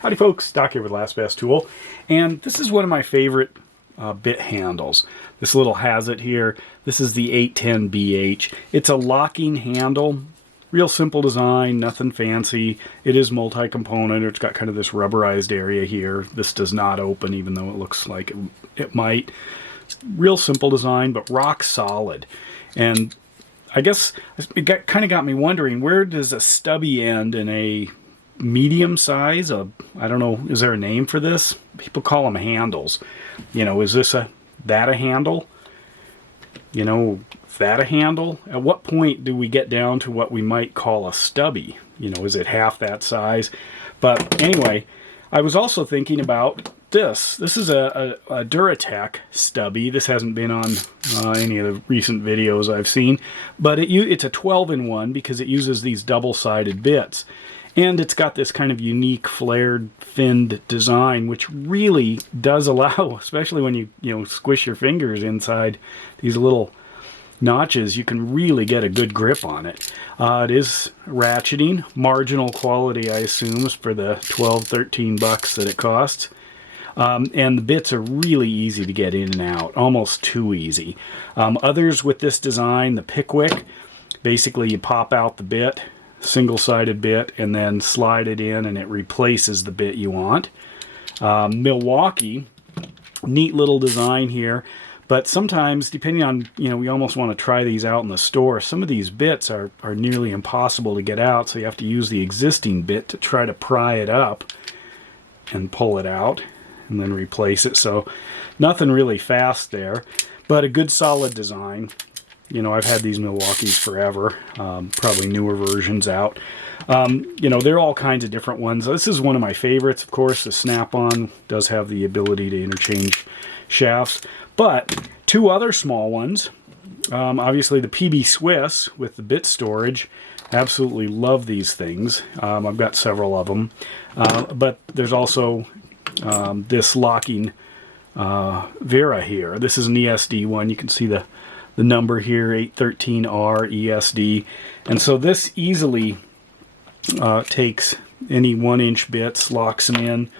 Howdy folks, Doc here with Last Best Tool, and this is one of my favorite bit handles. This little Hazet here, this is the 810BH. It's a locking handle, real simple design, nothing fancy. It is multi-component. It's got kind of this rubberized area here. This does not open even though it looks like it might. It's real simple design, but rock solid. And I guess it kind of got me wondering, where does a stubby end in a medium size? I don't know, is there a name for this? People call them handles. You know, is this that a handle? You know, that a handle? At what point do we get down to what we might call a stubby? You know, is it half that size? But anyway, I was also thinking about this. This is a Duratech stubby. This hasn't been on any of the recent videos I've seen, but it's a 12-in-1 because it uses these double-sided bits. And it's got this kind of unique flared finned design, which really does allow, especially when you squish your fingers inside these little notches, you can really get a good grip on it. It is ratcheting, marginal quality, I assume, for the 12-13 bucks that it costs. And the bits are really easy to get in and out, almost too easy. Others with this design, the Pickwick, basically you pop out the bit, single-sided bit, and then slide it in and it replaces the bit you want. Milwaukee, neat little design here, but sometimes, depending on, we almost want to try these out in the store. Some of these bits are nearly impossible to get out, so you have to use the existing bit to try to pry it up and pull it out and then replace it. So nothing really fast there, but a good solid design. I've had these Milwaukees forever, probably newer versions out. There are all kinds of different ones. This is one of my favorites, of course. The snap-on does have the ability to interchange shafts. But two other small ones, obviously the PB Swiss with the bit storage. Absolutely love these things. I've got several of them. But there's also this locking Vera here. This is an ESD one. You can see the number here, 813R ESD. And so this easily takes any 1-inch bits, locks them in,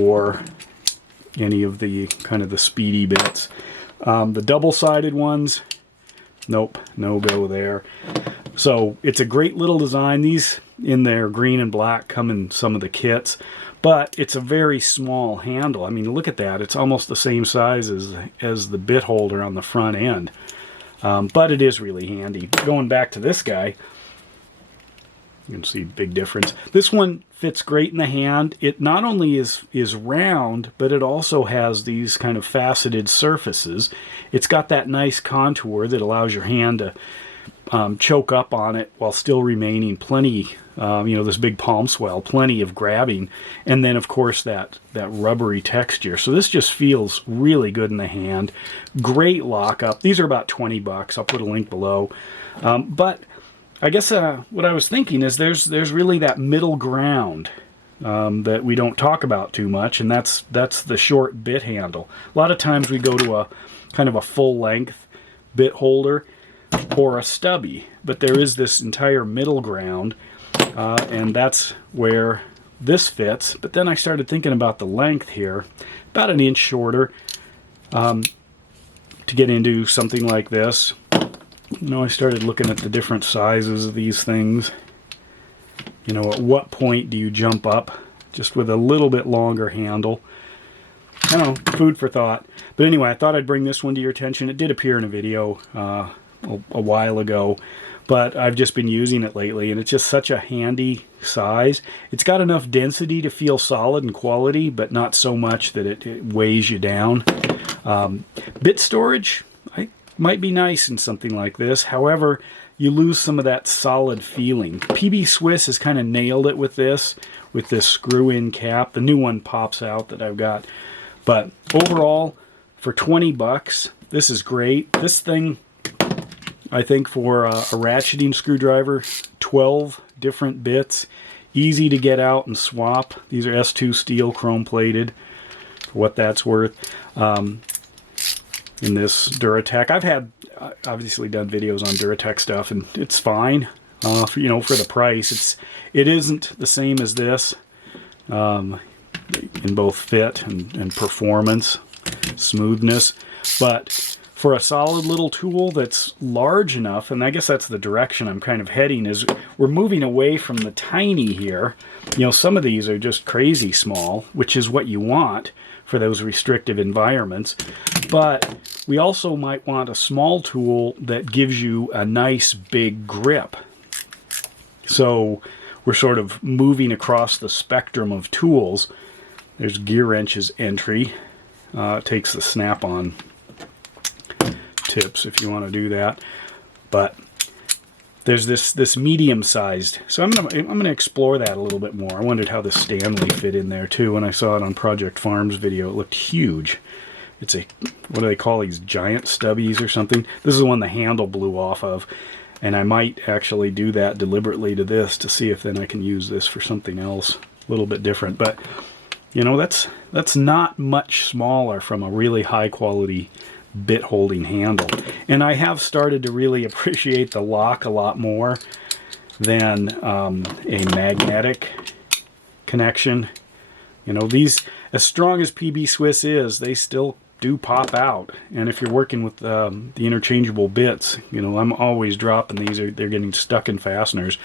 or any of the kind of the speedy bits. The double-sided ones, nope, no go there. So it's a great little design. These in their green and black come in some of the kits, but it's a very small handle. I mean, look at that. It's almost the same size as the bit holder on the front end. But it is really handy. Going back to this guy, you can see big difference. This one fits great in the hand. It not only is round, but it also has these kind of faceted surfaces. It's got that nice contour that allows your hand to choke up on it while still remaining plenty, this big palm swell, plenty of grabbing, and then of course that rubbery texture. So this just feels really good in the hand. Great lockup. These are about 20 bucks. I'll put a link below. But I guess what I was thinking is there's really that middle ground that we don't talk about too much, and that's the short bit handle. A lot of times we go to a kind of a full length bit holder or a stubby, but there is this entire middle ground, and that's where this fits. But then I started thinking about the length here, about an inch shorter, to get into something like this. I started looking at the different sizes of these things. At what point do you jump up just with a little bit longer handle? I don't know, food for thought. But anyway, I thought I'd bring this one to your attention. It did appear in a video a while ago, but I've just been using it lately, and it's just such a handy size. It's got enough density to feel solid and quality, but not so much that it weighs you down. Bit storage might be nice in something like this. However, you lose some of that solid feeling. PB Swiss has kind of nailed it with this screw-in cap. The new one pops out that I've got. But overall, for 20 bucks, this is great. This thing, I think, for a ratcheting screwdriver, 12 different bits, easy to get out and swap. These are S2 steel, chrome plated, for what that's worth. In this Duratech, I've obviously done videos on Duratech stuff, and it's fine. For the price, it isn't the same as this, in both fit and performance, smoothness. But for a solid little tool that's large enough, and I guess that's the direction I'm kind of heading, is we're moving away from the tiny here. You know, some of these are just crazy small, which is what you want for those restrictive environments. But we also might want a small tool that gives you a nice big grip. So we're sort of moving across the spectrum of tools. There's gear wrenches entry. It takes the snap-on tips if you want to do that. But there's this medium-sized. So I'm gonna explore that a little bit more. I wondered how the Stanley fit in there too. When I saw it on Project Farm's video, it looked huge. It's a, what do they call these, giant stubbies or something? This is the one the handle blew off of. And I might actually do that deliberately to this to see if then I can use this for something else a little bit different. But, you know, that's not much smaller from a really high quality bit holding handle. And I have started to really appreciate the lock a lot more than a magnetic connection. You know, these, as strong as PB Swiss is, they still do pop out. And if you're working with the interchangeable bits, you know, I'm always dropping these, or they're getting stuck in fasteners,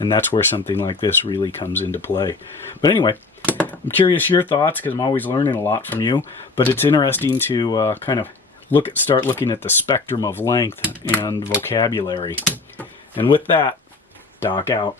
and that's where something like this really comes into play. But anyway, I'm curious your thoughts, because I'm always learning a lot from you. But it's interesting to kind of start looking at the spectrum of length and vocabulary. And with that, Doc out.